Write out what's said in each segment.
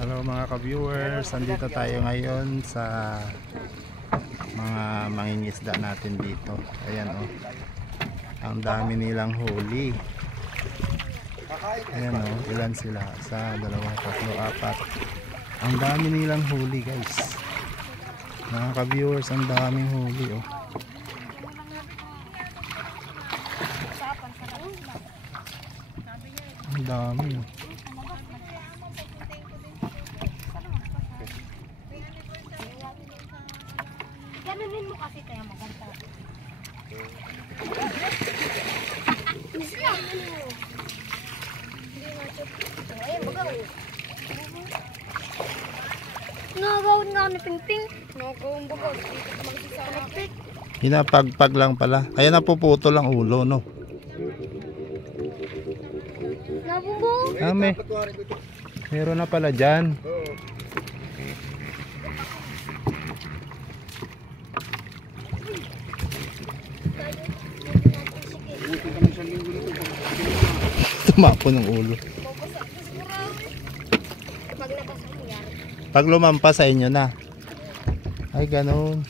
Hello mga ka-viewers, andito tayo ngayon sa mga mangingisda natin dito. Ayan oh. Ang dami nilang huli. Ayan oh, ilan sila? Sa dalawa, tatlo, apat. Ang dami nilang huli guys. Mga ka-viewers, ang daming huli oh. Ang dami oh. Ganunin mo kasi kaya maganda. Nagawin nga ni Pingping. Nagawin bagaw. Hinapagpag lang pala. Kaya napuputol ang ulo no. Nabubog. Ame. Meron na pala dyan. Tumapo ng ulo. Pag lumampas sa inyo na. Ay ganun.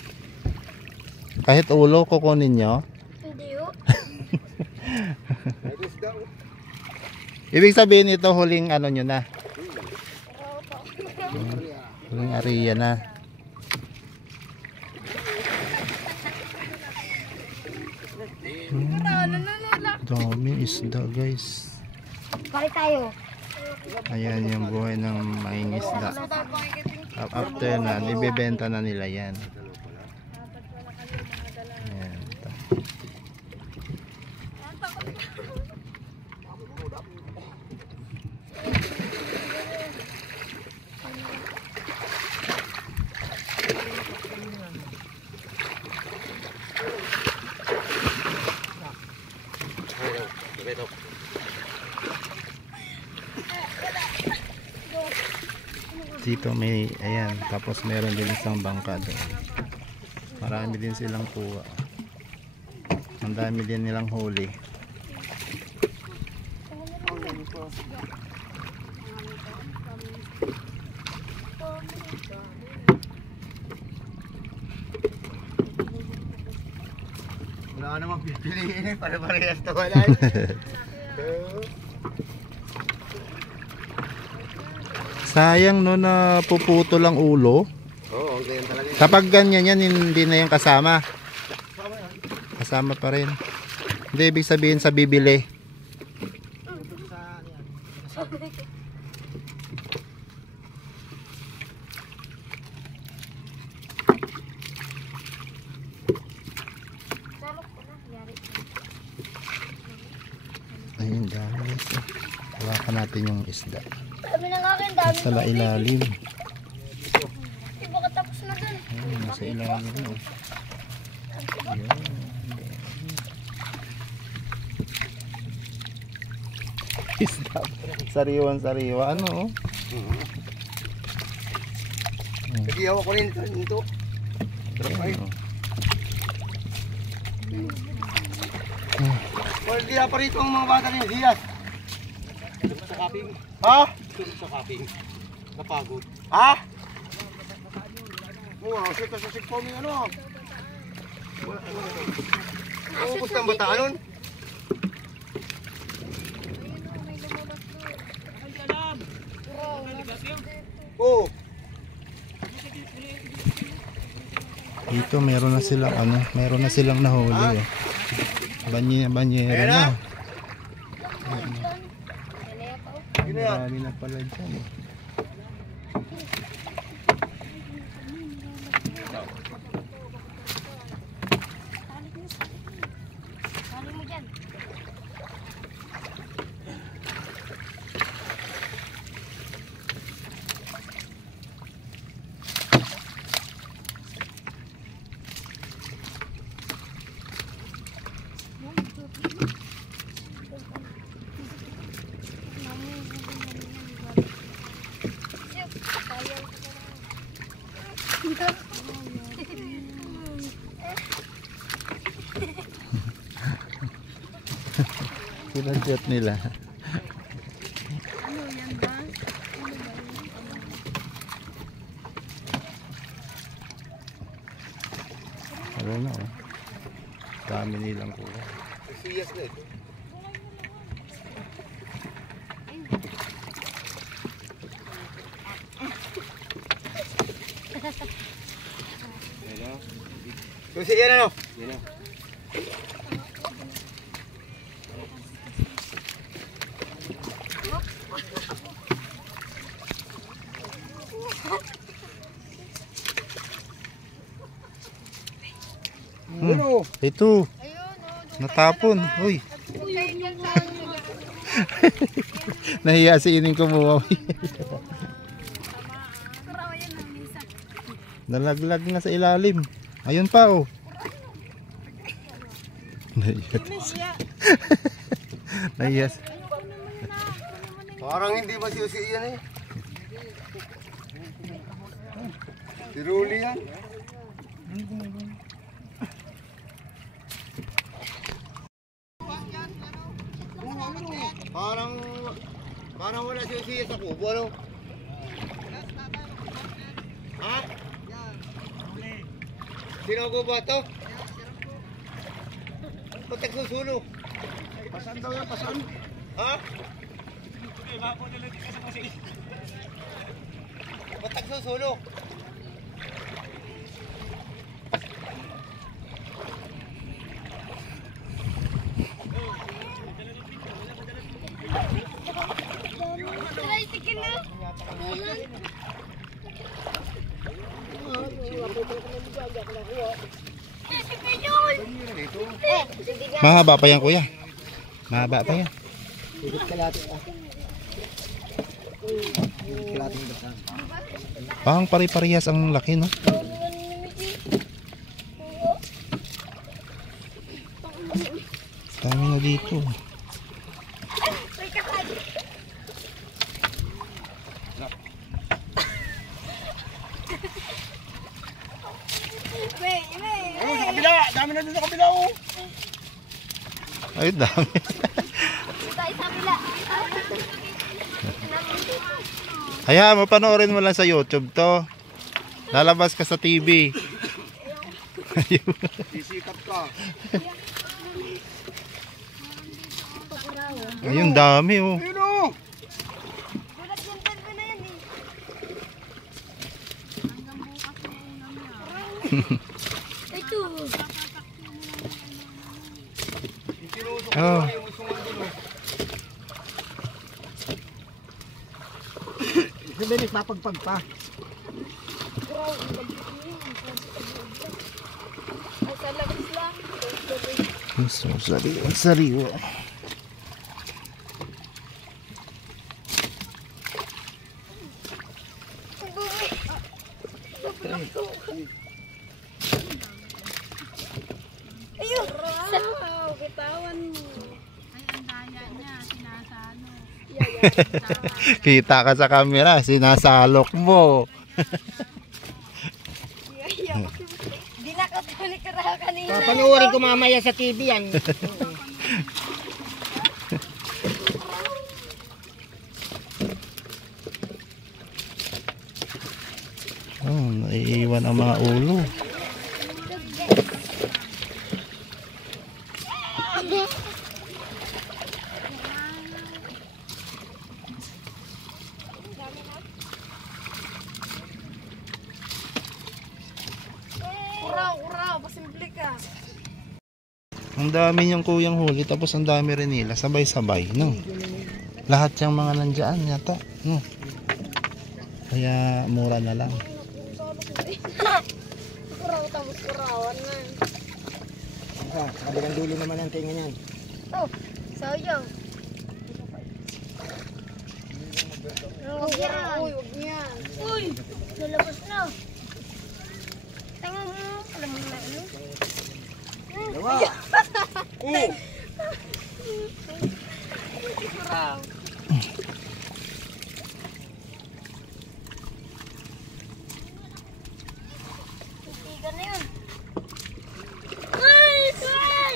Kahit ulo kukunin nyo. Hindi o. Ibig sabihin ito huling ano nyo na. Huling area na. Dami isda guys. Balik tayo. Ayan yung buhay ng mangingisda. After na, ibebenta na nila yan. Ayan. Dito may, ayan, tapos meron din isang bangka doon. Marami din silang kuha. Ang dami din nilang huli. Wala namang pipiliin eh, para-parehas to wala. Sayang no na puputol ang ulo. Oo, ganyan talaga. Kapag ganyan yan, hindi na yung kasama. Kasama pa rin. Hindi, ibig sabihin sa bibili. Ayun, dami guys. Hawakan natin yung isda. Sabi na nga akin, dami. Sa ilalim. Di ba katapos na dun? Ayun, nasa ilalim. Oh. Ayun. Isda. Sariwan-sariwa. Ano oh? Sige, hawak ko rin ito. Sarap ay. Well, diya pa rito ang mga bata niyo, Diaz. Sa kaping. Ha? Sa kaping. Napagod. Ha? Wow, sito sa sigpoming ano. Ubus ng bata nun. Oh. Dito meron na silang ano, meron na silang nahuli. Banyera na. Marami na pala dyan. Sali mo dyan. Sinadjot nila. Ano na oh. Dami nilang kuha. Siyas na ito. Kasi yan ano? Yan o. Ito. Natapon. Uy. Nahiya si Ining kumuha. Nalaglag na sa ilalim. Ayun pa oh. Nahiya. Parang hindi masiyusi yan eh. Si Ruli yan. Parang wala siya sa kubo, ano? Ha? Sino ko ba ito? Ba't nagsusulo? Pasan daw yan, pasan. Ha? Ba't nagsusulo? Mahaba pa yan kuya. Mahaba pa yan. Parang pare-parehas ang laki no. Dami na dito. Sa kabila! Dami na dun sa kabila oh! Ay, dami. Tayo sa kabila. Hayaan mo, panoorin mo lang sa YouTube to. Lalabas ka sa TV. Sisikap ka. Ayun, dami oh. Ayun oh! Gulat yung talbo na yan eh. Ito. Oh. Bilis, mapagpag pa. Ay, sa labas lang. So, sariwa. Ayun. Bitawan mo. Ay, ang daya niya. Sinasano. Kita ka sa camera, sinasalok mo. Di na ka kanina. Papanoorin ko mamaya sa TV yan. Oh, naiiwan ang mga ulo. Uraw, pasimple ka. Ang dami niyang kuyang huli, tapos ang dami rin nila, sabay-sabay, no? Lahat yung mga nandiyan yata, no? Kaya mura na lang. Uraw, tapos urawan na. Sa kabilang dulo naman ang tinga niyan. Oh, sayang. Huwag yan. Uy, huwag yan. Uy, nalabas na. Tingnan mo, alam mo na ano? Dawa! Uraw. Titigan na yun. Ay! Ay!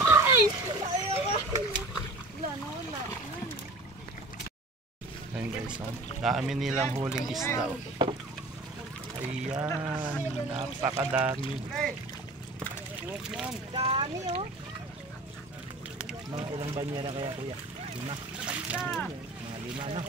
Ay! Wala na, wala. Ayun guys, oh. Dami nilang huling isda. Oh. Ayan, napakadami. Dami oh. Mga ilang banyera kaya kuya? 5? Mga 5 na.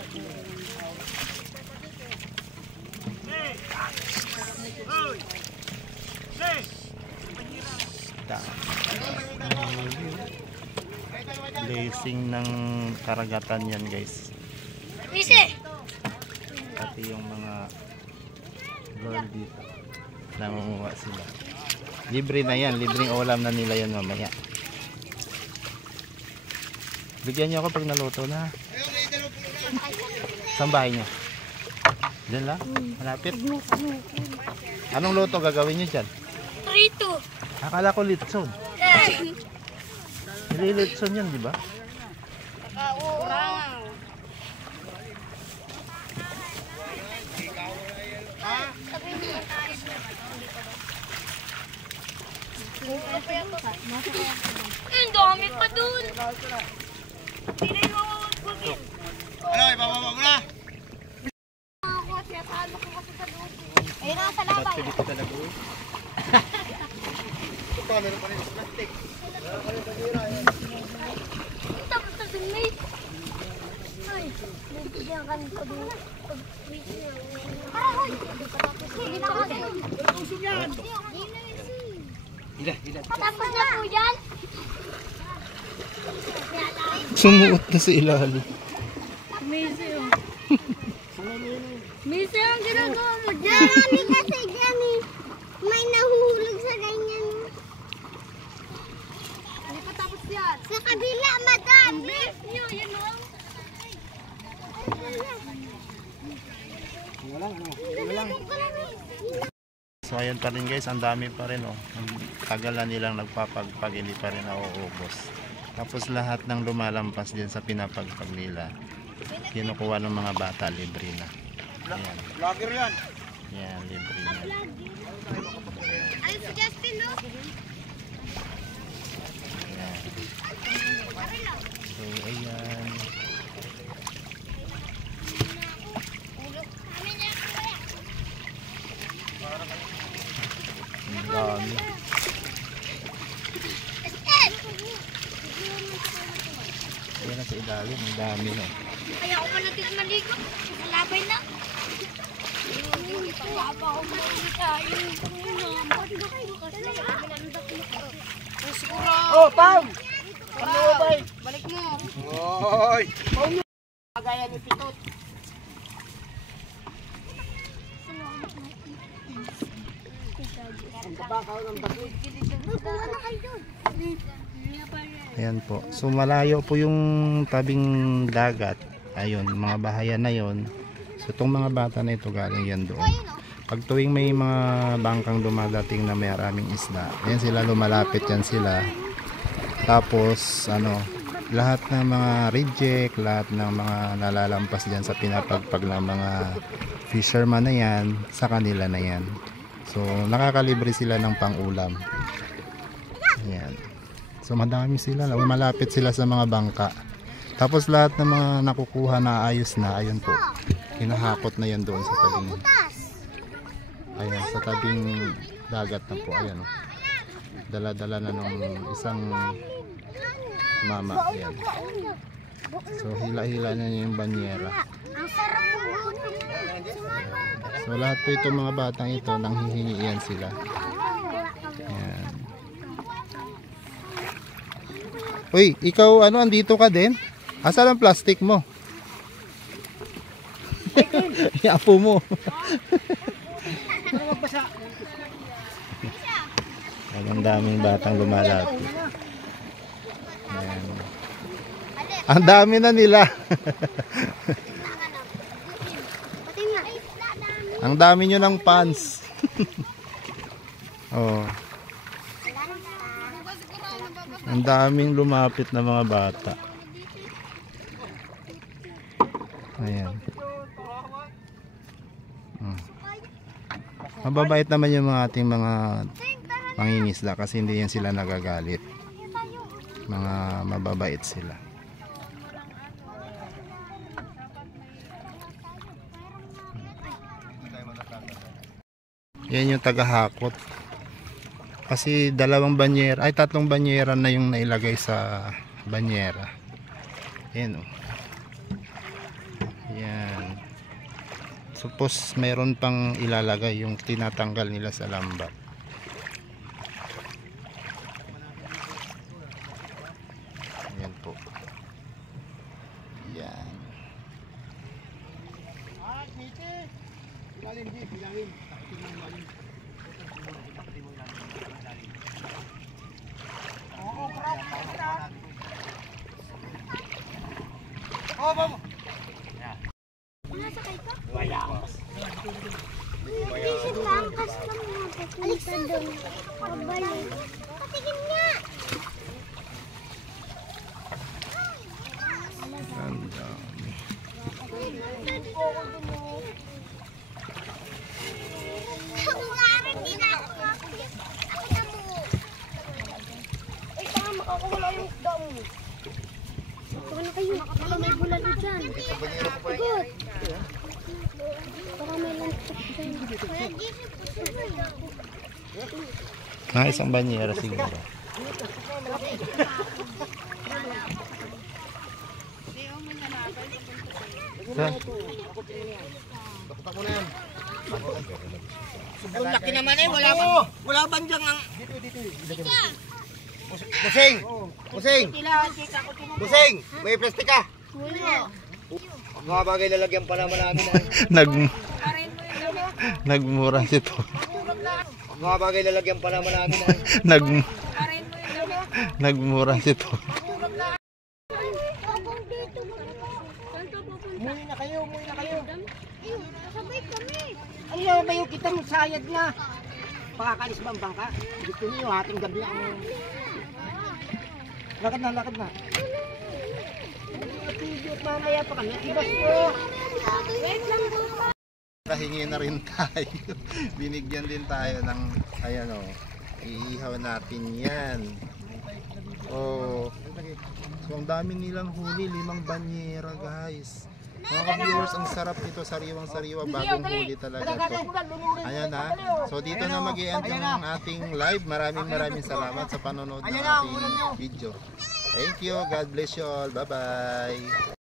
Blessing ng karagatan yan guys. Ise. Pati yung mga girl dito. Nangunguha sila. Libre na yan. Libreng ulam na nila yan mamaya. Bigyan niyo ako pag naluto na. Saan bahay niyo? Diyan lang? Malapit? Anong luto gagawin niyo dyan? Rito. Akala ko litson. Nililitson yan, di ba? Kurang. Ang dami pa dun. Pinay mo magpagin. Ano, ibababa mo na. Ayun ang salabay. Dito talaga eh. Ito, meron pa rin sa plastic. Tapos na dun, mate. Ay, bibigyan ka nito dun. Parahoy! Hindi na kasi. Patapos na po yan. Sumuot na sa ilalim. Misa ang ginagawa mo dyan. Dami kasi dyan eh. May nahuhulog sa ganyan. Hindi pa tapos yan. Sa kabila, madami. Yun o. So ayan pa rin guys, ang dami pa rin oh. Ang tagal na nilang nagpapagpag, hindi pa rin nauubos. Tapos lahat ng lumalampas din sa pinapagpag nila, kinukuha ng mga bata, libre na. Ayan. Vlogger yan. Yan, libre na. Ay, si Justin no? Ayan. So ayan. Ang dami. Ayan na sa ilalim, ang dami no. Kaya ako pala dito maligo. Salabay na. Wala pa ako malita. Oh, Pam! Balik mo. Oy! Kagaya ni Pitot. Ayan po. So malayo po yung tabing dagat. Ayun, mga bahayan na yon. So itong mga bata na ito galing yan doon. Pag tuwing may mga bangkang dumadating na may maraming isda, ayan sila, lumalapit yan sila. Tapos ano, lahat ng mga reject, lahat ng mga nalalampas dyan sa pinapagpag ng mga fisherman na yan, sa kanila na yan. So nakakalibre sila ng pang-ulam. Ayan. So madami sila, malapit sila sa mga bangka. Tapos lahat ng mga nakukuha na ayos na, ayun po. Hinahakot na yan doon sa tabing. Ayan, sa tabing dagat na po. Ayan. Dala-dala na ng isang mama. Ayan. So hila-hila na niya yung banyera. Ang sarap ng gutom. So lahat po itong mga batang ito, nanghihingi yan sila. Ayan. Uy, ikaw ano, andito ka din? Asan ang plastic mo? Iapo mo. Ang daming batang lumalapit. Ayan. Ang dami na nila. Ang dami nyo ng pants. Oh. Ang daming lumapit na mga bata. Ayan. Mababait naman yung mga ating mga mangingisda kasi hindi yan sila nagagalit. Mga mababait sila. Yan yung tagahakot. Kasi tatlong banyera na yung nailagay sa banyera. Ayan o. Yan. Suppose mayroon pang ilalagay yung tinatanggal nila sa lambat. Ayan po. Yan. Oh, mama. Nasakay ka? Wala. Isip lang, kasi lang mga papunta doon. Pabalik. Patigin niya! Ang dami. Ako nga rin din ako makakit. Ako na mo. Ay, tama, makakawala yung dam. Baka na kayo. Baka may bulan na dyan. Agad. Baka may lantok dyan. Kaya gisip po siya. Isang banyera siguro. Ha? Tapo na yan. Ang laki naman eh, wala bang dyan ang... Busing! Busing! Busing! May plastic ka! Wala. Mga bagay lalagyan pa naman namin. Nagmura ito. Mga bagay lalagyan pa naman namin. Nagmura ito. Umuwi na kayo, umuwi na kayo. Sabay kami. Ano yung bayo kitang sayad na? Pakakalis ba ang bangka? Gusto niyo, ating gabi ang... Lakad na, lakad na. Mamaya pa kami. Ibas po. Wait lang po. Hingi na rin tayo. Binigyan din tayo ng ayan o. Iihaw natin yan. Oh. So ang dami nilang huli, 5 banyera guys. Mga ka-viewers, ang sarap nito, sariwang-sariwa, bagong huli talaga to. Ayan ha. So dito na mag-i-end yung ating live. Maraming salamat sa panonood ng ating video. Thank you. God bless you all. Bye-bye.